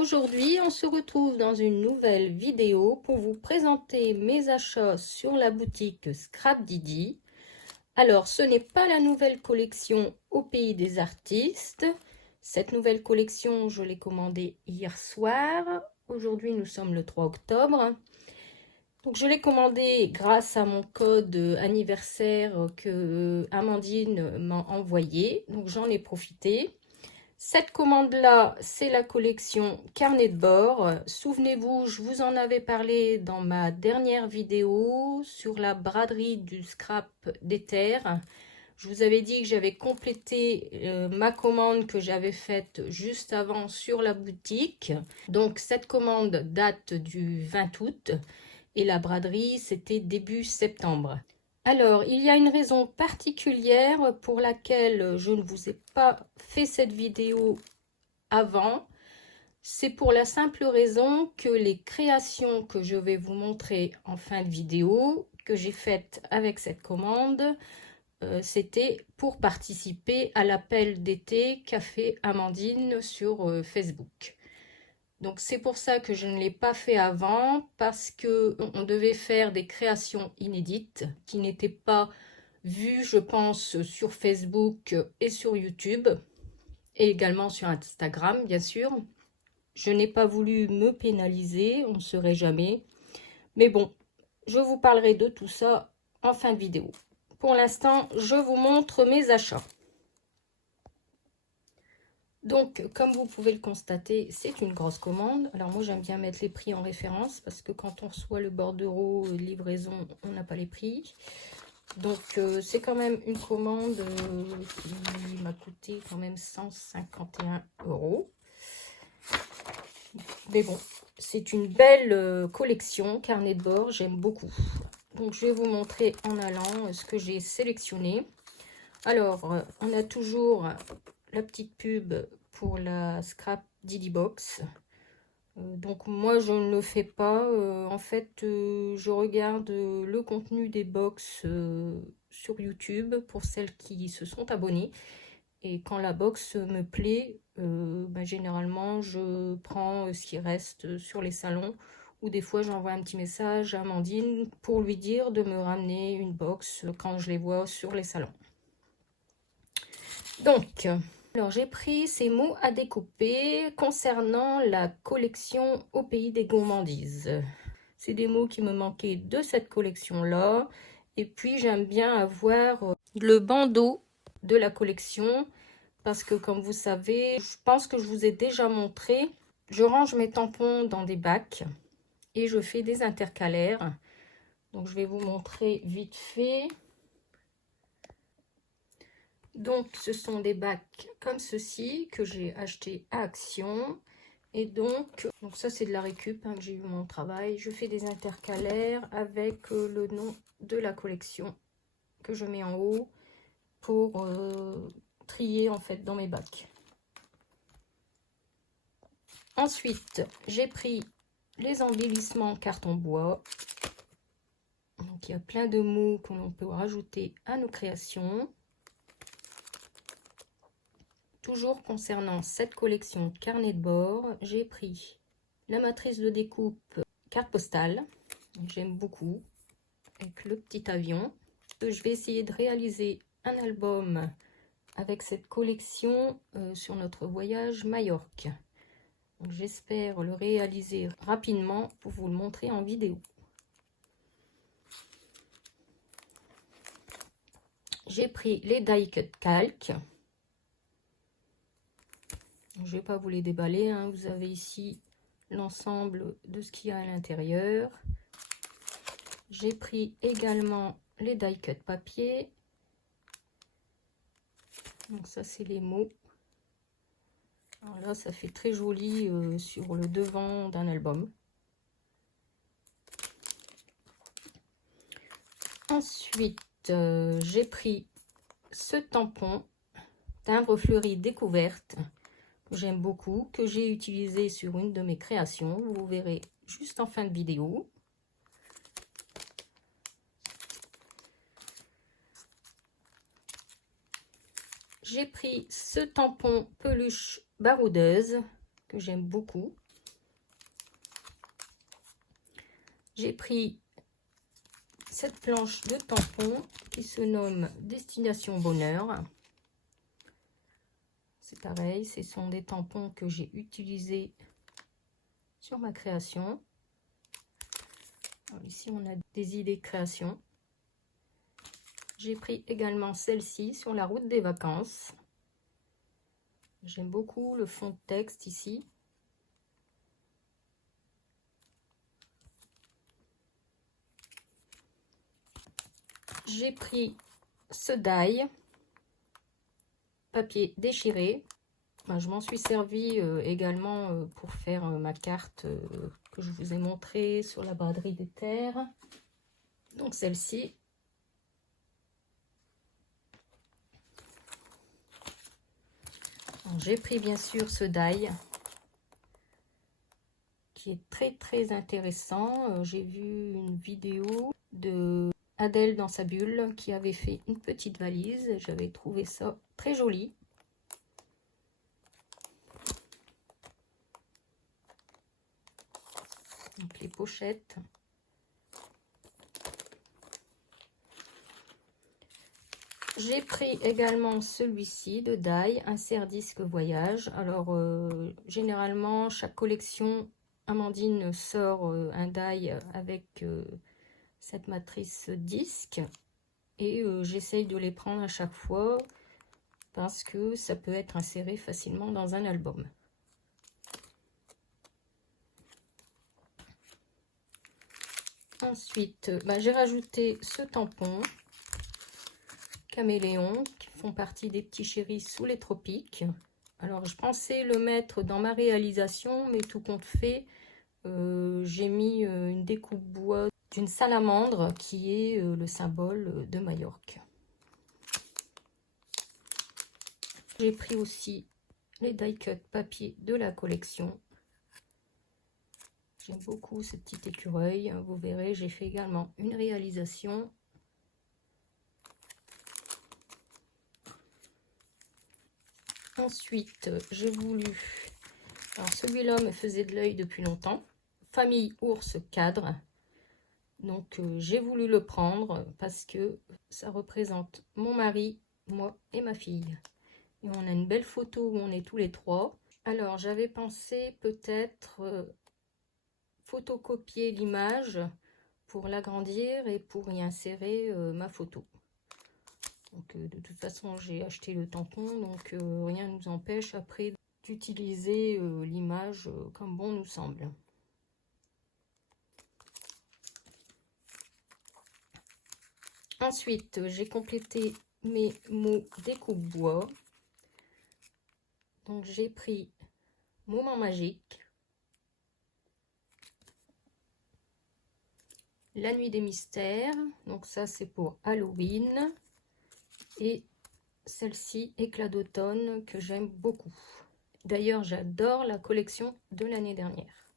Aujourd'hui, on se retrouve dans une nouvelle vidéo pour vous présenter mes achats sur la boutique Scrap Didi. Alors, ce n'est pas la nouvelle collection au pays des artistes. Cette nouvelle collection, je l'ai commandée hier soir. Aujourd'hui, nous sommes le 3 octobre. Donc, je l'ai commandée grâce à mon code anniversaire que Amandine m'a envoyé. Donc, j'en ai profité. Cette commande-là, c'est la collection Carnet de bord. Souvenez-vous, je vous en avais parlé dans ma dernière vidéo sur la braderie du scrap d'éther. Je vous avais dit que j'avais complété ma commande que j'avais faite juste avant sur la boutique. Donc cette commande date du 20 août et la braderie, c'était début septembre. Alors, il y a une raison particulière pour laquelle je ne vous ai pas fait cette vidéo avant. C'est pour la simple raison que les créations que je vais vous montrer en fin de vidéo, que j'ai faites avec cette commande, c'était pour participer à l'appel d'été qu'a fait Amandine sur Facebook. Donc c'est pour ça que je ne l'ai pas fait avant, parce que on devait faire des créations inédites qui n'étaient pas vues, je pense, sur Facebook et sur YouTube, et également sur Instagram, bien sûr. Je n'ai pas voulu me pénaliser, on ne saurait jamais. Mais bon, je vous parlerai de tout ça en fin de vidéo. Pour l'instant, je vous montre mes achats. Donc, comme vous pouvez le constater, c'est une grosse commande. Alors moi, j'aime bien mettre les prix en référence parce que quand on reçoit le bordereau livraison, on n'a pas les prix. Donc, c'est quand même une commande qui m'a coûté quand même 151 €. Mais bon, c'est une belle collection, carnet de bord, j'aime beaucoup. Donc, je vais vous montrer en allant ce que j'ai sélectionné. Alors, on a toujours la petite pub pour la Scrap Didi Box. Donc moi je ne le fais pas. En fait, je regarde le contenu des box sur YouTube pour celles qui se sont abonnées. Et quand la box me plaît, généralement je prends ce qui reste sur les salons. Ou des fois j'envoie un petit message à Amandine pour lui dire de me ramener une box quand je les vois sur les salons. Donc, alors j'ai pris ces mots à découper concernant la collection au pays des gourmandises. C'est des mots qui me manquaient de cette collection-là. Et puis j'aime bien avoir le bandeau de la collection parce que comme vous savez, je pense que je vous ai déjà montré, je range mes tampons dans des bacs et je fais des intercalaires. Donc je vais vous montrer vite fait. Donc, ce sont des bacs comme ceci que j'ai acheté à Action. Et donc ça, c'est de la récup que j'ai eu mon travail. Je fais des intercalaires avec le nom de la collection que je mets en haut pour trier en fait dans mes bacs. Ensuite, j'ai pris les embellissements carton bois. Donc, il y a plein de mots que l'on peut rajouter à nos créations. Toujours concernant cette collection carnet de bord, j'ai pris la matrice de découpe carte postale. J'aime beaucoup, avec le petit avion. Je vais essayer de réaliser un album avec cette collection sur notre voyage Majorque. J'espère le réaliser rapidement pour vous le montrer en vidéo. J'ai pris les die cut calques. Je ne vais pas vous les déballer, hein. Vous avez ici l'ensemble de ce qu'il y a à l'intérieur. J'ai pris également les die cut papier. Donc ça, c'est les mots. Alors là, ça fait très joli sur le devant d'un album. Ensuite, j'ai pris ce tampon timbre fleuri découverte. J'aime beaucoup, que j'ai utilisé sur une de mes créations. Vous verrez juste en fin de vidéo. J'ai pris ce tampon peluche baroudeuse que j'aime beaucoup. J'ai pris cette planche de tampons qui se nomme Destination Bonheur. C'est pareil, ce sont des tampons que j'ai utilisés sur ma création. Alors ici, on a des idées de création. J'ai pris également celle-ci sur la route des vacances. J'aime beaucoup le fond de texte ici. J'ai pris ce die, papier déchiré. Je m'en suis servi également pour faire ma carte que je vous ai montrée sur la braderie des terres. Donc celle-ci. J'ai pris bien sûr ce die qui est très intéressant. J'ai vu une vidéo de Adèle dans sa bulle qui avait fait une petite valise. J'avais trouvé ça très joli. Donc les pochettes. J'ai pris également celui-ci de die, un serre-disque voyage. Alors généralement chaque collection Amandine sort un die avec cette matrice disque et j'essaye de les prendre à chaque fois parce que ça peut être inséré facilement dans un album. Ensuite, j'ai rajouté ce tampon caméléon qui font partie des petits chéris sous les tropiques. Alors je pensais le mettre dans ma réalisation, mais tout compte fait, j'ai mis une découpe bois d'une salamandre qui est le symbole de Majorque. J'ai pris aussi les die cut papier de la collection. J'aime beaucoup ce petit écureuil. Vous verrez, j'ai fait également une réalisation. Ensuite, j'ai voulu... Alors celui-là me faisait de l'œil depuis longtemps. Famille ours cadre. Donc j'ai voulu le prendre parce que ça représente mon mari, moi et ma fille. Et on a une belle photo où on est tous les trois. Alors j'avais pensé peut-être photocopier l'image pour l'agrandir et pour y insérer ma photo. Donc de toute façon j'ai acheté le tampon, donc rien ne nous empêche après d'utiliser l'image comme bon nous semble. Ensuite j'ai complété mes mots découpe bois. Donc j'ai pris Moment magique, La nuit des mystères, donc ça c'est pour Halloween, et celle-ci Éclat d'automne que j'aime beaucoup. D'ailleurs j'adore la collection de l'année dernière.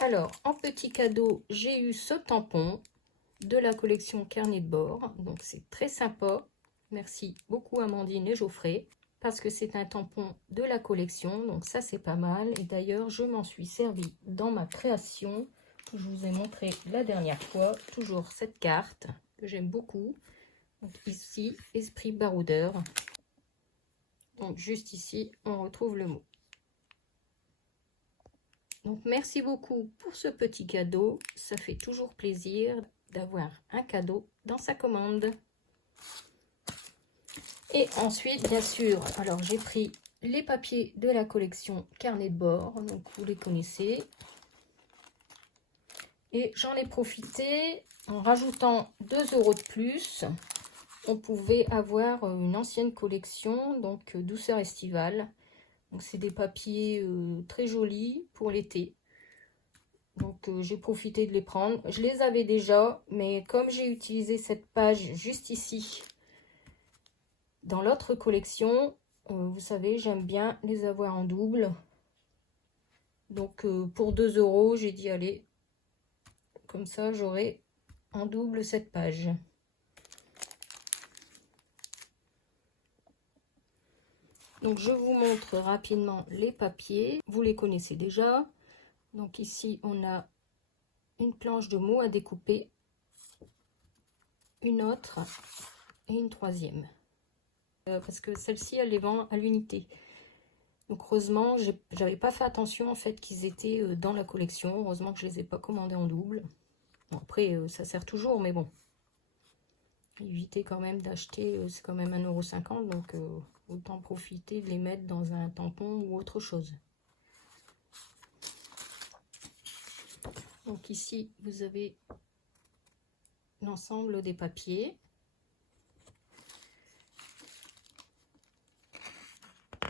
Alors en petit cadeau j'ai eu ce tampon de la collection Carnet de bord, donc c'est très sympa. Merci beaucoup Amandine et Geoffrey parce que c'est un tampon de la collection, donc ça c'est pas mal. Et d'ailleurs je m'en suis servi dans ma création que je vous ai montré la dernière fois. Toujours cette carte que j'aime beaucoup. Donc ici esprit baroudeur, donc juste ici on retrouve le mot. Donc merci beaucoup pour ce petit cadeau, ça fait toujours plaisir d'avoir un cadeau dans sa commande. Et ensuite bien sûr, alors j'ai pris les papiers de la collection Carnet de bord, donc vous les connaissez, et j'en ai profité en rajoutant 2 € de plus. On pouvait avoir une ancienne collection, donc douceur estivale. Donc c'est des papiers très jolis pour l'été. Donc j'ai profité de les prendre. Je les avais déjà, mais comme j'ai utilisé cette page juste ici dans l'autre collection, vous savez, j'aime bien les avoir en double. Donc pour 2 €, j'ai dit allez, comme ça j'aurai en double cette page. Donc je vous montre rapidement les papiers, vous les connaissez déjà. Donc ici on a une planche de mots à découper, une autre et une troisième. Parce que celle-ci, elle les vend à l'unité. Donc heureusement, j'avais pas fait attention en fait qu'ils étaient dans la collection. Heureusement que je les ai pas commandés en double. Bon, après, ça sert toujours, mais bon. Éviter quand même d'acheter, c'est quand même 1,50 €, donc autant profiter de les mettre dans un tampon ou autre chose. Donc ici, vous avez l'ensemble des papiers.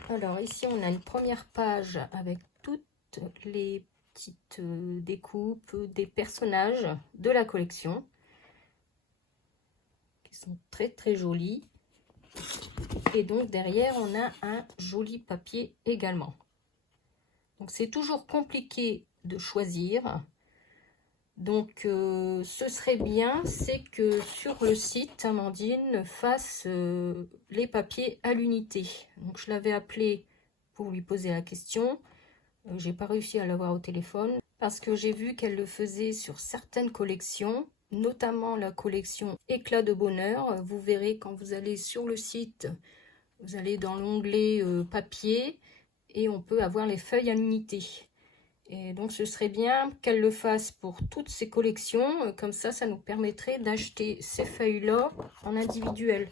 Alors ici, on a une première page avec toutes les petites découpes des personnages de la collection qui sont très très jolis. Et donc derrière, on a un joli papier également. Donc c'est toujours compliqué de choisir. Donc ce serait bien, c'est que sur le site, Amandine fasse les papiers à l'unité. Donc je l'avais appelé pour lui poser la question. J'ai pas réussi à l'avoir au téléphone parce que j'ai vu qu'elle le faisait sur certaines collections, notamment la collection Éclat de bonheur. Vous verrez quand vous allez sur le site, vous allez dans l'onglet papier et on peut avoir les feuilles à l'unité. Et donc ce serait bien qu'elle le fasse pour toutes ces collections, comme ça nous permettrait d'acheter ces feuilles-là en individuel.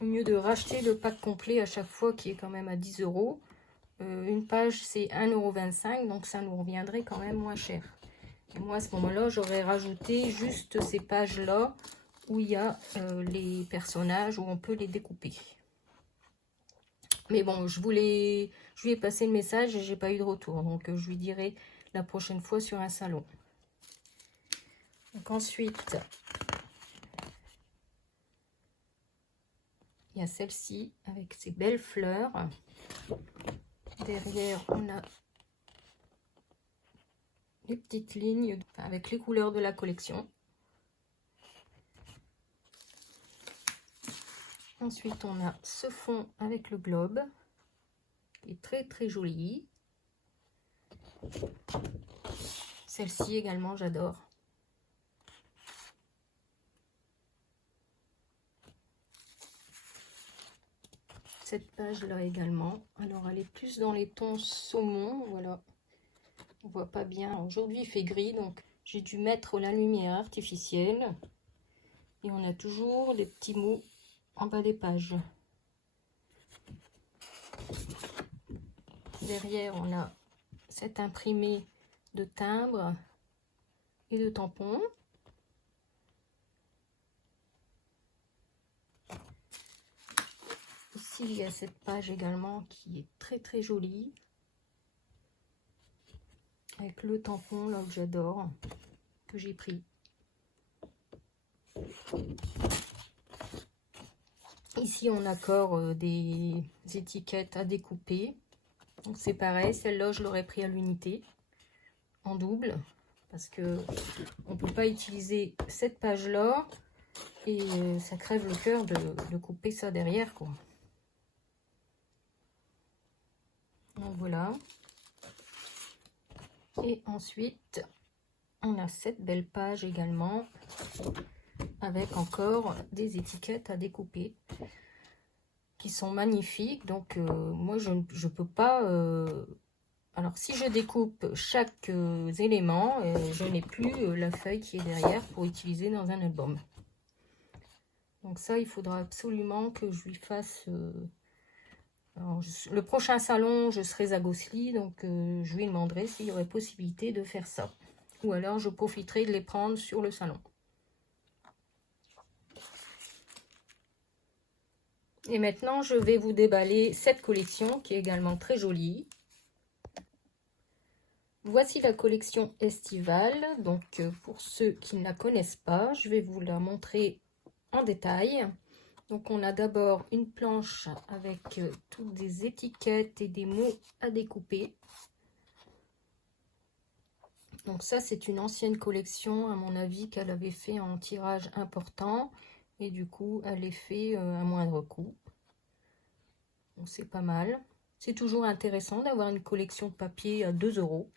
Au lieu de racheter le pack complet à chaque fois qui est quand même à 10 €. Une page c'est 1,25 €, donc ça nous reviendrait quand même moins cher. Et moi à ce moment-là, j'aurais rajouté juste ces pages-là où il y a les personnages, où on peut les découper. Mais bon, je lui ai passé le message et j'ai pas eu de retour. Donc je lui dirai la prochaine fois sur un salon. Donc ensuite, il y a celle-ci avec ses belles fleurs. Derrière, on a les petites lignes avec les couleurs de la collection. Ensuite, on a ce fond avec le globe, qui est très très joli. Celle-ci également, j'adore. Cette page-là également. Alors, elle est plus dans les tons saumon, voilà. On voit pas bien. Aujourd'hui, il fait gris, donc j'ai dû mettre la lumière artificielle. Et on a toujours des petits mots en bas des pages. Derrière, on a cet imprimé de timbres et de tampons. Ici, il y a cette page également qui est très très jolie. Avec le tampon là que j'adore, que j'ai pris. Ici, on a encore des étiquettes à découper. Donc c'est pareil, celle-là, je l'aurais pris à l'unité, en double. Parce que on ne peut pas utiliser cette page-là. Et ça crève le cœur de couper ça derrière, quoi. Donc voilà. Et ensuite, on a cette belle page également, avec encore des étiquettes à découper, qui sont magnifiques. Donc moi, je ne peux pas... Alors, si je découpe chaque élément, je n'ai plus la feuille qui est derrière pour utiliser dans un album. Donc ça, il faudra absolument que je lui fasse... Alors, le prochain salon, je serai à Gosselies, donc je lui demanderai s'il y aurait possibilité de faire ça. Ou alors, je profiterai de les prendre sur le salon. Et maintenant, je vais vous déballer cette collection qui est également très jolie. Voici la collection estivale. Donc, pour ceux qui ne la connaissent pas, je vais vous la montrer en détail. Donc, on a d'abord une planche avec toutes des étiquettes et des mots à découper. Donc ça, c'est une ancienne collection, à mon avis, qu'elle avait fait en tirage important. Et du coup, elle est fait à moindre coût. Donc c'est pas mal. C'est toujours intéressant d'avoir une collection de papier à 2 €.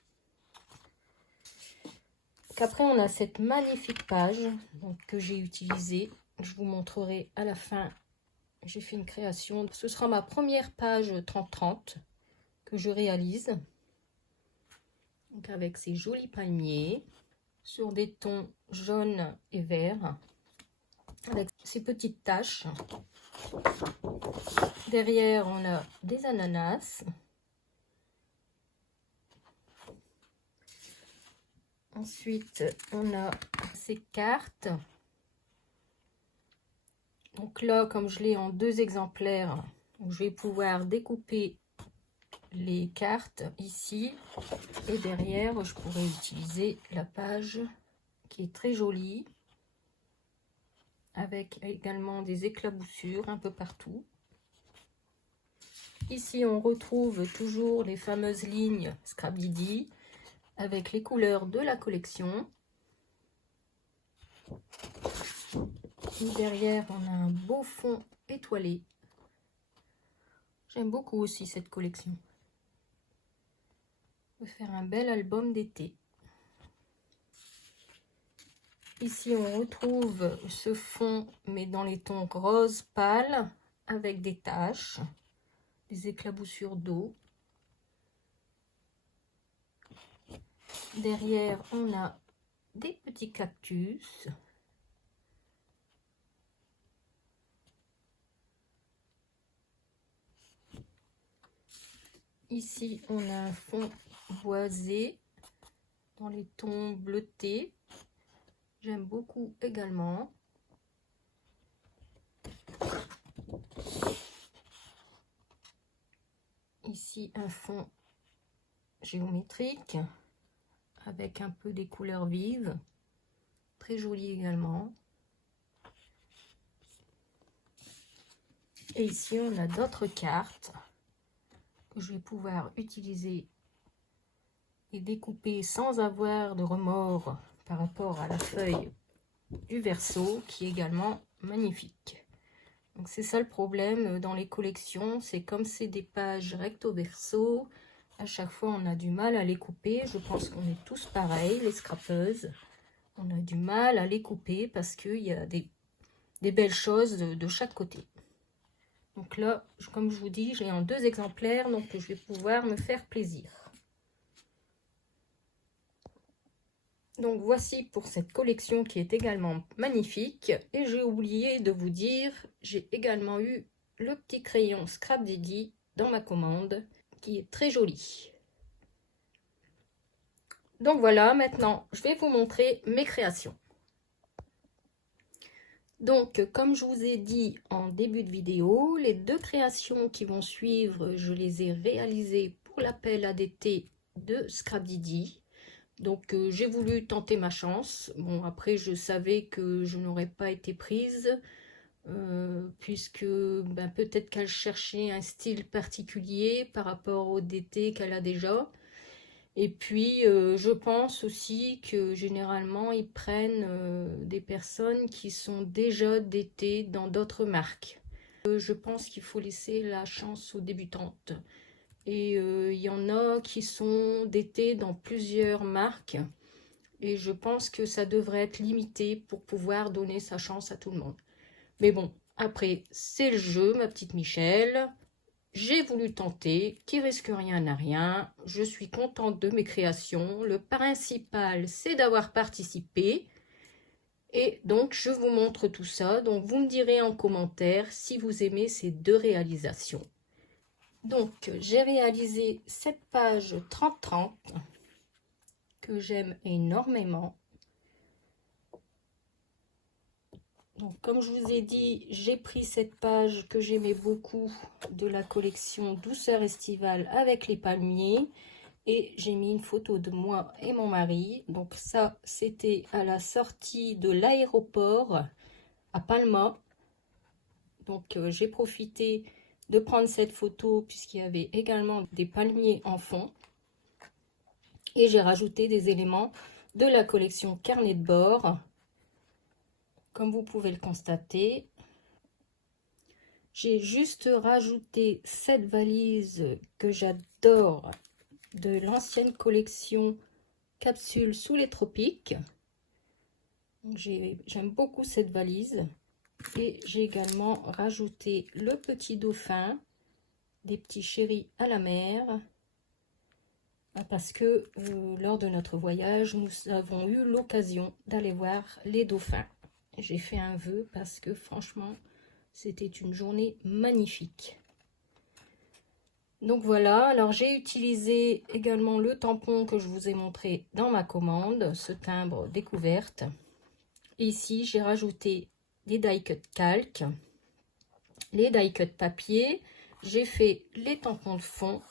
Donc après, on a cette magnifique page donc, que j'ai utilisée. Je vous montrerai à la fin. J'ai fait une création. Ce sera ma première page 30-30 que je réalise. Donc avec ces jolis palmiers sur des tons jaunes et verts. Avec ces petites taches. Derrière, on a des ananas. Ensuite, on a ces cartes. Donc là, comme je l'ai en 2 exemplaires, je vais pouvoir découper les cartes ici. Et derrière, je pourrais utiliser la page qui est très jolie. Avec également des éclaboussures un peu partout. Ici, on retrouve toujours les fameuses lignes Scrapdiddy avec les couleurs de la collection. Et derrière, on a un beau fond étoilé. J'aime beaucoup aussi cette collection. On peut faire un bel album d'été. Ici, on retrouve ce fond, mais dans les tons rose pâle, avec des taches, des éclaboussures d'eau. Derrière, on a des petits cactus. Ici, on a un fond boisé dans les tons bleutés. J'aime beaucoup également. Ici, un fond géométrique avec un peu des couleurs vives. Très joli également. Et ici, on a d'autres cartes que je vais pouvoir utiliser et découper sans avoir de remords par rapport à la feuille du verso qui est également magnifique. Donc c'est ça le problème dans les collections, c'est comme c'est des pages recto verso, à chaque fois on a du mal à les couper. Je pense qu'on est tous pareils, les scrapeuses. On a du mal à les couper parce qu'il y a des belles choses de chaque côté. Donc là, comme je vous dis, j'ai en 2 exemplaires, donc je vais pouvoir me faire plaisir. Donc voici pour cette collection qui est également magnifique. Et j'ai oublié de vous dire, j'ai également eu le petit crayon Scrapdiddy dans ma commande qui est très joli. Donc voilà, maintenant je vais vous montrer mes créations. Donc comme je vous ai dit en début de vidéo, les 2 créations qui vont suivre, je les ai réalisées pour l'appel à d'été de Scrapdiddy. Donc j'ai voulu tenter ma chance. Bon, après je savais que je n'aurais pas été prise puisque peut-être qu'elle cherchait un style particulier par rapport au DT qu'elle a déjà. Et puis je pense aussi que généralement ils prennent des personnes qui sont déjà DT dans d'autres marques. Je pense qu'il faut laisser la chance aux débutantes. Et il y en a qui sont d'été dans plusieurs marques. Et je pense que ça devrait être limité pour pouvoir donner sa chance à tout le monde. Mais bon, après, c'est le jeu, ma petite Michelle. J'ai voulu tenter, qui risque rien n'a rien. Je suis contente de mes créations. Le principal, c'est d'avoir participé. Et donc, je vous montre tout ça. Donc, vous me direz en commentaire si vous aimez ces 2 réalisations. Donc, j'ai réalisé cette page 30-30 que j'aime énormément. Donc, comme je vous ai dit, j'ai pris cette page que j'aimais beaucoup de la collection Douceur estivale avec les palmiers. Et j'ai mis une photo de moi et mon mari. Donc ça, c'était à la sortie de l'aéroport à Palma. Donc j'ai profité de prendre cette photo puisqu'il y avait également des palmiers en fond. Et j'ai rajouté des éléments de la collection carnet de bord. Comme vous pouvez le constater, j'ai juste rajouté cette valise que j'adore de l'ancienne collection capsule sous les tropiques. J'aime beaucoup cette valise. Et j'ai également rajouté le petit dauphin, des petits chéris à la mer. Parce que lors de notre voyage, nous avons eu l'occasion d'aller voir les dauphins. J'ai fait un vœu parce que franchement, c'était une journée magnifique. Donc voilà, alors j'ai utilisé également le tampon que je vous ai montré dans ma commande, ce timbre découverte. Et ici, j'ai rajouté des die-cut calques, les die-cut papier. J'ai fait les tampons de fond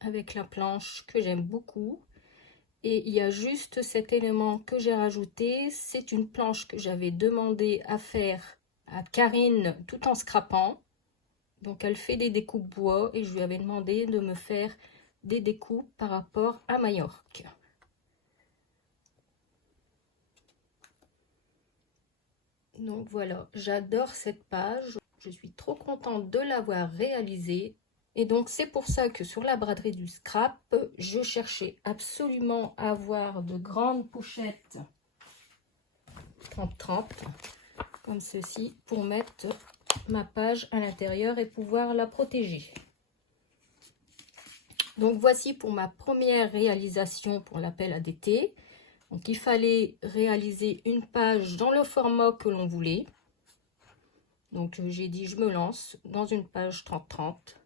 avec la planche que j'aime beaucoup. Et il y a juste cet élément que j'ai rajouté. C'est une planche que j'avais demandé à faire à Karine tout en scrapant. Donc elle fait des découpes bois et je lui avais demandé de me faire des découpes par rapport à Majorque. Donc voilà, j'adore cette page. Je suis trop contente de l'avoir réalisée. Et donc c'est pour ça que sur la braderie du scrap, je cherchais absolument à avoir de grandes pochettes 30-30 comme ceci pour mettre ma page à l'intérieur et pouvoir la protéger. Donc voici pour ma première réalisation pour l'appel à d'été. Donc il fallait réaliser une page dans le format que l'on voulait. Donc j'ai dit je me lance dans une page 30-30.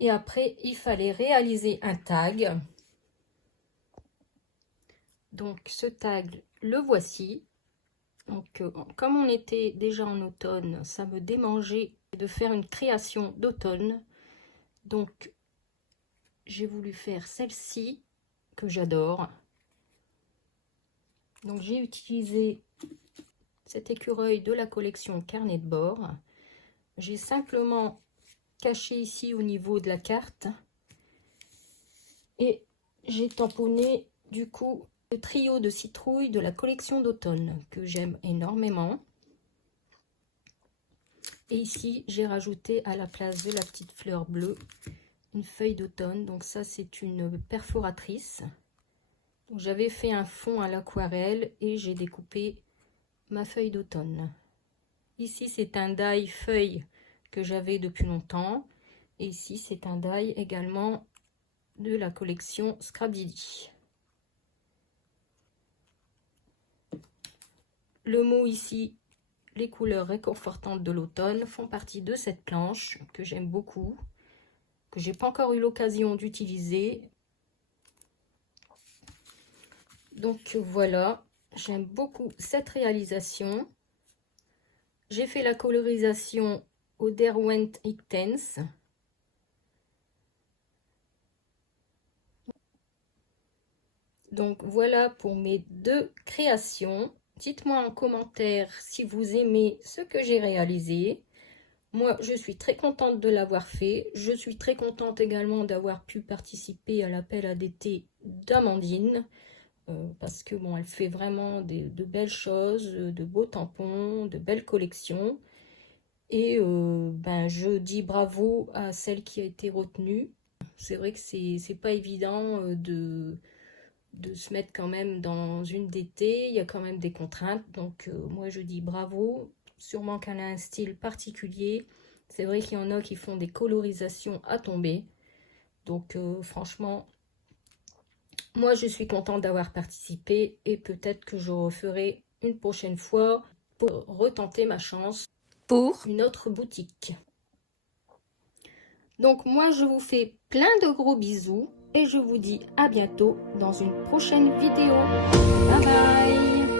Et après il fallait réaliser un tag. Donc ce tag le voici. Donc comme on était déjà en automne, ça me démangeait de faire une création d'automne. Donc j'ai voulu faire celle-ci que j'adore. Donc j'ai utilisé cet écureuil de la collection Carnet de bord. J'ai simplement caché ici au niveau de la carte. Et j'ai tamponné du coup le trio de citrouilles de la collection d'automne que j'aime énormément. Et ici j'ai rajouté à la place de la petite fleur bleue une feuille d'automne. Donc ça c'est une perforatrice. J'avais fait un fond à l'aquarelle et j'ai découpé ma feuille d'automne. Ici c'est un die feuille que j'avais depuis longtemps. Et ici c'est un die également de la collection Scrap Didi. Le mot ici, les couleurs réconfortantes de l'automne font partie de cette planche que j'aime beaucoup, que j'ai pas encore eu l'occasion d'utiliser. Donc voilà, j'aime beaucoup cette réalisation. J'ai fait la colorisation au Derwent Intense. Donc voilà pour mes deux créations. Dites-moi en commentaire si vous aimez ce que j'ai réalisé. Moi, je suis très contente de l'avoir fait. Je suis très contente également d'avoir pu participer à l'appel à d'été d'Amandine. Parce que bon, elle fait vraiment de belles choses, de beaux tampons, de belles collections. Et ben, je dis bravo à celle qui a été retenue. C'est vrai que c'est pas évident de se mettre quand même dans une d'été, il y a quand même des contraintes, donc moi je dis bravo, sûrement qu'elle a un style particulier, c'est vrai qu'il y en a qui font des colorisations à tomber, donc franchement, moi je suis contente d'avoir participé et peut-être que je referai une prochaine fois pour retenter ma chance pour une autre boutique. Donc moi je vous fais plein de gros bisous. Et je vous dis à bientôt dans une prochaine vidéo. Bye bye!